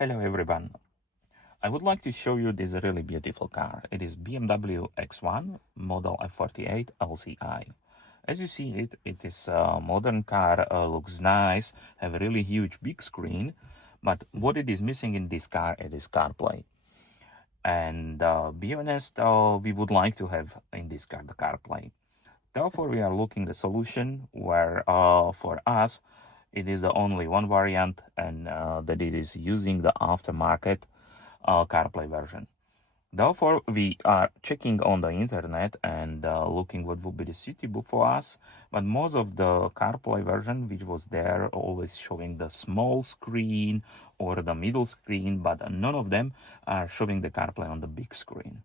Hello everyone. I would like to show you this really beautiful car. It is BMW X1 model F48 LCI. As you see it is a modern car, looks nice, have a really huge big screen, but what it is missing in this car, it is CarPlay. And be honest, we would like to have in this car the CarPlay. Therefore, we are looking the solution where for us, it is the only one variant, and that it is using the aftermarket CarPlay version. Therefore, we are checking on the internet and looking what would be the suitable for us. But most of the CarPlay version, which was there, always showing the small screen or the middle screen, but none of them are showing the CarPlay on the big screen.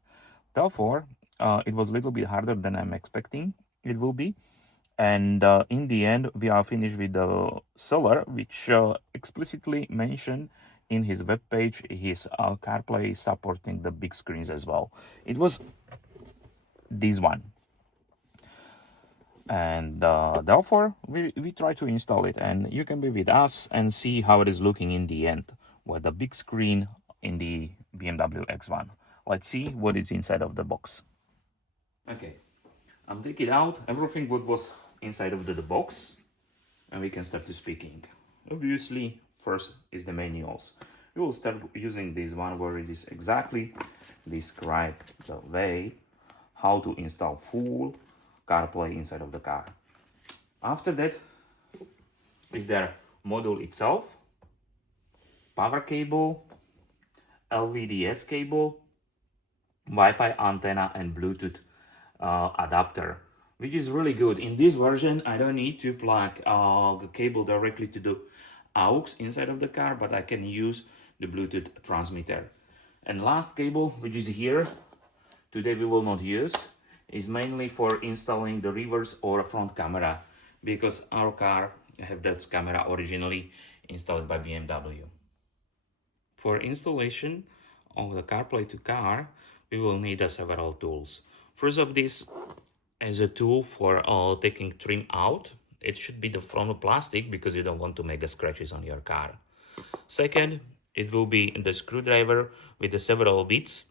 Therefore, it was a little bit harder than I'm expecting it will be. And in the end, we are finished with the seller, which explicitly mentioned in his webpage his CarPlay supporting the big screens as well. It was this one. And therefore, we try to install it. And you can be with us and see how it is looking in the end with the big screen in the BMW X1. Let's see what is inside of the box. Okay. I'm taking out everything what was inside of the box, and we can start to speaking. Obviously, first is the manuals. We will start using this one where it is exactly described the way how to install full CarPlay inside of the car. After that is their module itself, power cable, LVDS cable, Wi-Fi antenna, and Bluetooth adapter, which is really good. In this version, I don't need to plug the cable directly to the aux inside of the car, but I can use the Bluetooth transmitter. And last cable, which is here, today we will not use, is mainly for installing the reverse or front camera, because our car have that camera originally installed by BMW. For installation of the CarPlay to car, we will need several tools. First of this is a tool for taking trim out. It should be from the plastic because you don't want to make scratches on your car. Second, it will be the screwdriver with the several bits,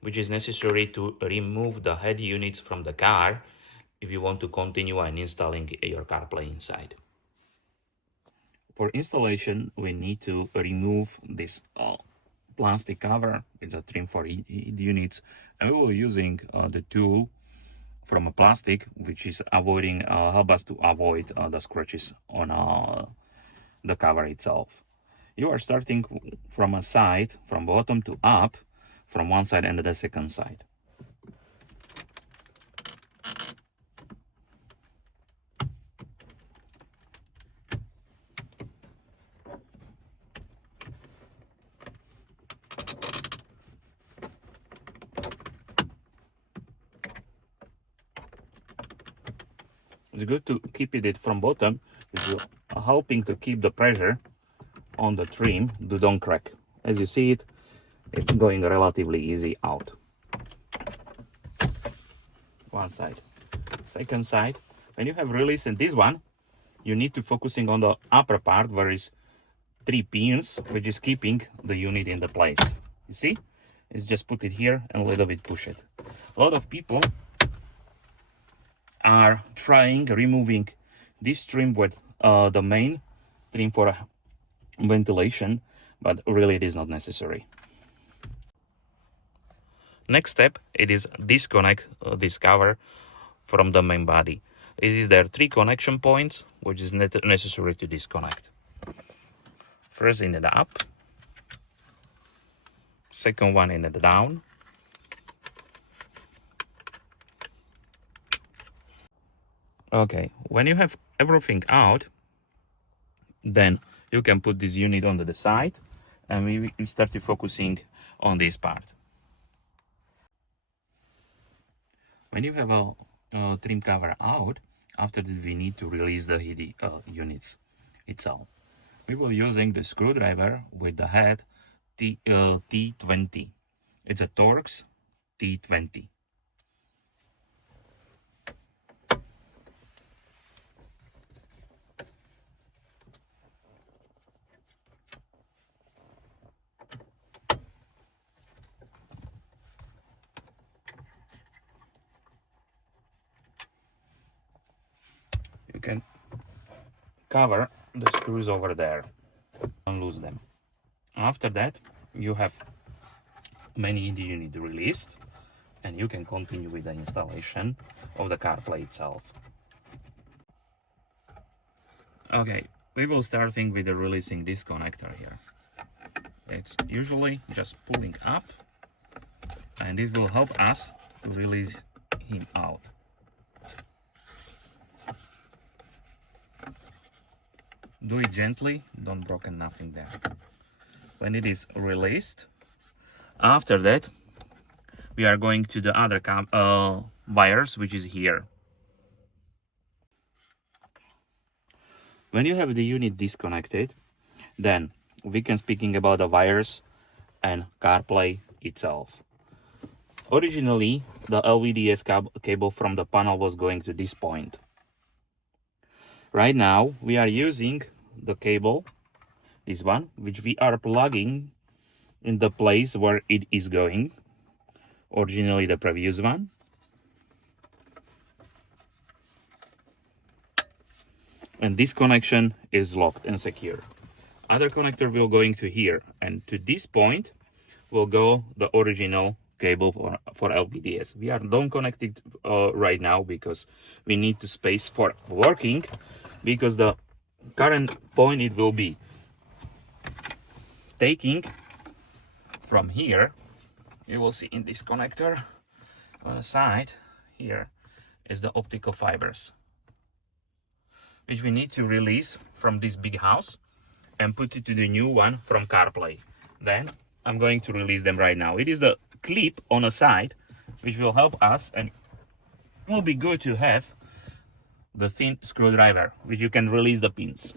which is necessary to remove the head units from the car if you want to continue and installing your CarPlay inside. For installation, we need to remove this plastic cover. It's a trim for units, and we will using the tool from a plastic, which is avoiding help us to avoid the scratches on the cover itself. You are starting from a side, from bottom to up, from one side and the second side. It's good to keep it from bottom, because you're helping to keep the pressure on the trim to don't crack. As you see it, it's going relatively easy out. One side. Second side, when you have released this one, you need to focusing on the upper part where is 3 pins, which is keeping the unit in the place. You see? It's just put it here and a little bit push it. A lot of people are trying removing this trim with the main trim for ventilation, but really it is not necessary. Next step, it is disconnect this cover from the main body. It is there 3 connection points, which is necessary to disconnect. First in the up, second one in the down, okay. When you have everything out, then you can put this unit on the side, and we start to focusing on this part. When you have a trim cover out, after that we need to release the units itself. We will using the screwdriver with the head T20. It's a Torx T20. cover the screws over there. Don't lose them. After that, you have main unit released, and you can continue with the installation of the CarPlay itself. Okay, we will starting with the releasing this connector here. It's usually just pulling up, and this will help us to release him out. Do it gently, don't broken nothing there. When it is released, after that we are going to the other wires, which is here. When you have the unit disconnected, then we can speaking about the wires and CarPlay itself. Originally, the LVDS cable from the panel was going to this point. Right now, we are using the cable, this one, which we are plugging in the place where it is going. Originally, the previous one. And this connection is locked and secure. Other connector will going to here, and to this point will go the original cable for LVDS. We are don't connect it right now because we need to space for working, because the current point it will be taking from here. You will see in this connector on the side here is the optical fibers, which we need to release from this big house and put it to the new one from CarPlay. Then I'm going to release them right now. It is the clip on the side which will help us, and will be good to have the thin screwdriver which you can release the pins.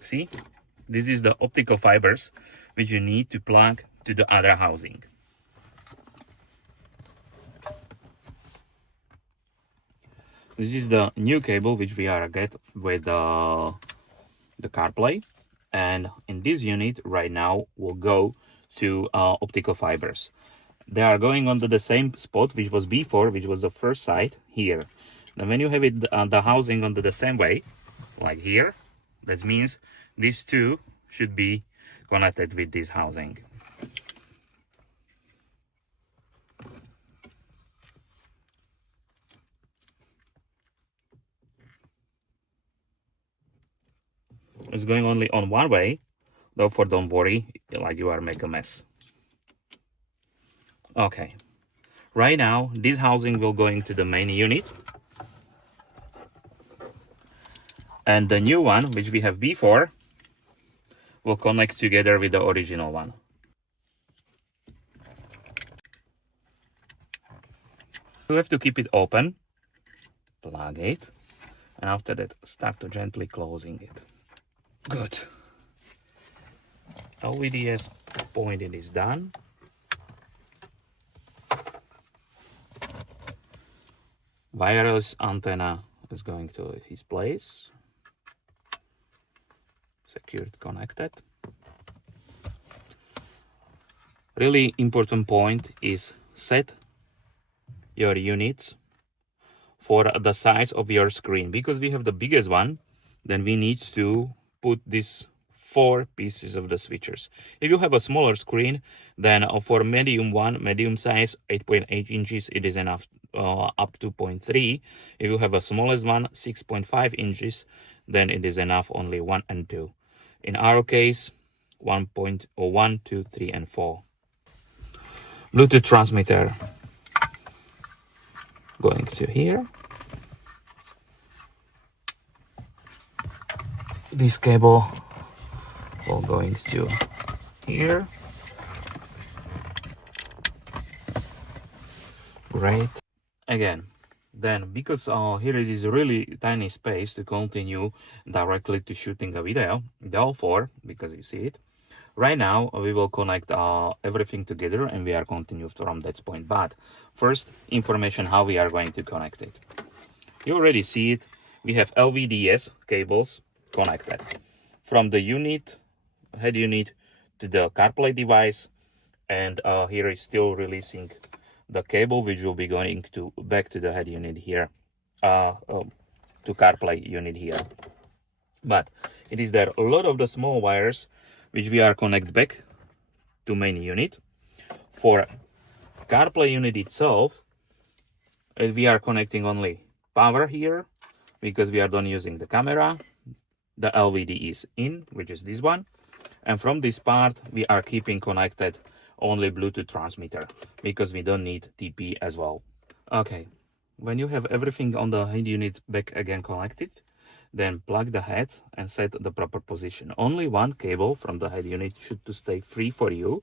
See, this is the optical fibers which you need to plug to the other housing. This is the new cable which we are get with the CarPlay, and in this unit right now will go to optical fibers. They are going onto the same spot which was before, which was the first side here. Now when you have it the housing onto the same way, like here, that means these two should be connected with this housing. It's going only on one way, therefore don't worry like you are make a mess. Okay, right now this housing will go into the main unit, and the new one which we have before will connect together with the original one. You have to keep it open, plug it, and after that start to gently closing it. Good. LVDS pointing is done. Wireless antenna is going to his place. Secured, connected. Really important point is set your units for the size of your screen, because we have the biggest one, then we need to put these 4 pieces of the switchers. If you have a smaller screen, then for medium size 8.8 inches, it is enough, up to 0.3. If you have a smallest one 6.5 inches, then it is enough only 1 and 2. In our case 1.1, 2, 3 and 4. Bluetooth transmitter going to here. This cable will going to here. Great. Again, then because here it is a really tiny space to continue directly to shooting a video, therefore, because you see it, right now we will connect everything together and we are continue from that point. But first, information how we are going to connect it. You already see it. We have LVDS cables connected from the unit, head unit, to the CarPlay device, and here is still releasing the cable, which will be going to back to the head unit here, to CarPlay unit here. But it is there a lot of the small wires which we are connect back to main unit. For CarPlay unit itself, we are connecting only power here, because we are done using the camera. The LVD is in, which is this one, and from this part we are keeping connected only Bluetooth transmitter, because we don't need TP as well. Okay, when you have everything on the head unit back again connected, then plug the head and set the proper position. Only one cable from the head unit should to stay free for you,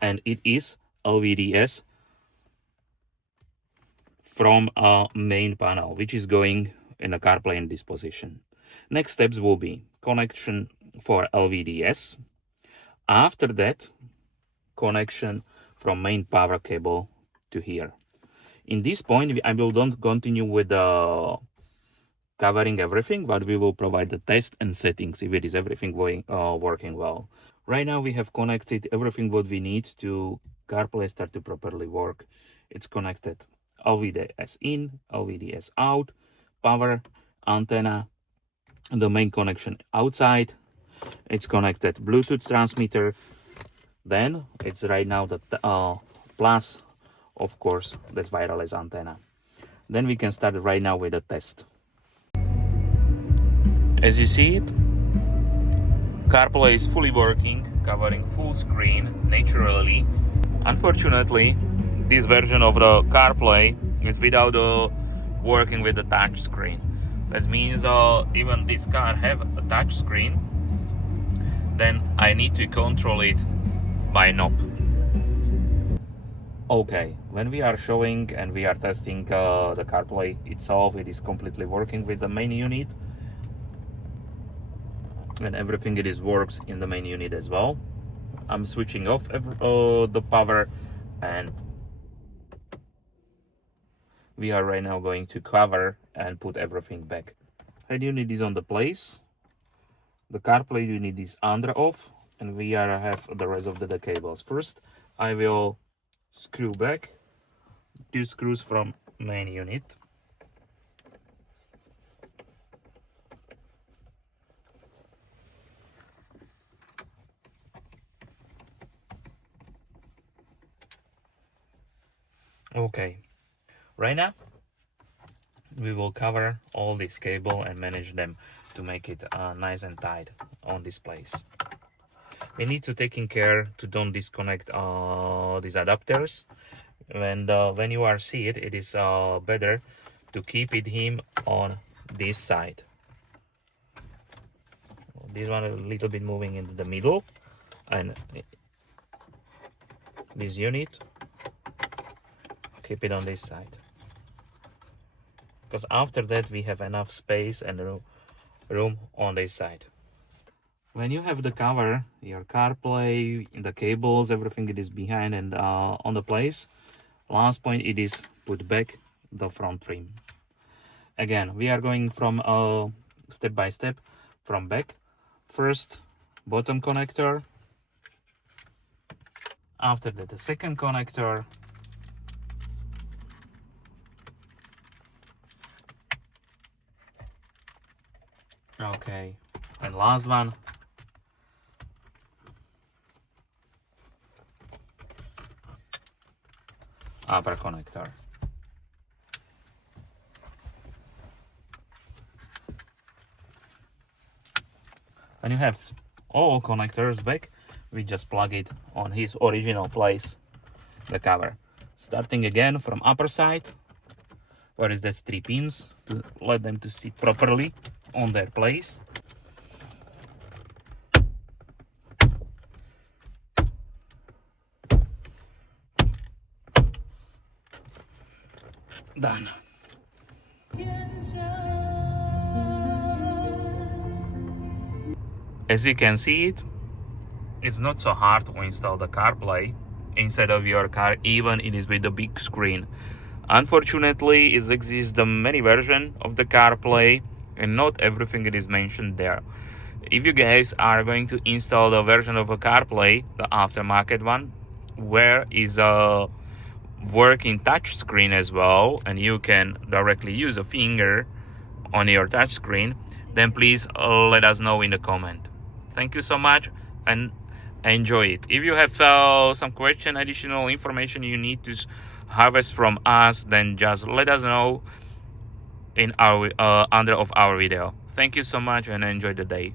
and it is LVDS from a main panel, which is going in a CarPlay in this position. Next steps will be connection for LVDS. After that, connection from main power cable to here. In this point, I will don't continue with the covering everything, but we will provide the test and settings if it is everything working well. Right now we have connected everything what we need to CarPlay start to properly work. It's connected LVDS in, LVDS out, power, antenna, the main connection outside. It's connected Bluetooth transmitter. Then it's right now the plus, of course, that's wireless antenna. Then we can start right now with the test. As you see it, CarPlay is fully working, covering full screen naturally. Unfortunately, this version of the CarPlay is without working with the touch screen. That means even this car have a touch screen, then I need to control it by knob. Okay, when we are showing and we are testing the CarPlay itself, it is completely working with the main unit, and everything works in the main unit as well. I'm switching off the power, and we are right now going to cover and put everything back. Head unit is on the place, the CarPlay unit is under off, and we have the rest of the cables. First, I will screw back 2 screws from main unit. Okay, right now we will cover all this cable and manage them to make it nice and tight on this place. We need to take care to don't disconnect these adapters. And when you are see it, it is better to keep him on this side. This one a little bit moving into the middle, and this unit, keep it on this side, because after that we have enough space and room on this side. When you have the cover, your CarPlay, the cables, everything it is behind and on the place, last point it is put back the front trim. Again, we are going from step by step from back. First, bottom connector. After that, the second connector. Okay, and last one. Upper connector. When you have all connectors back, we just plug it on his original place, the cover. Starting again from upper side, where is that 3 pins, to let them to sit properly on their place. Done. As you can see it's not so hard to install the CarPlay inside of your car, even it is with the big screen. Unfortunately, it exists the many versions of the CarPlay, and not everything it is mentioned there. If you guys are going to install the version of a CarPlay, the aftermarket one, where is a working touch screen as well, and you can directly use a finger on your touch screen, then please let us know in the comment. Thank you so much and enjoy it. If you have some question, additional information you need to harvest from us, then just let us know in our under of our video. Thank you so much and enjoy the day.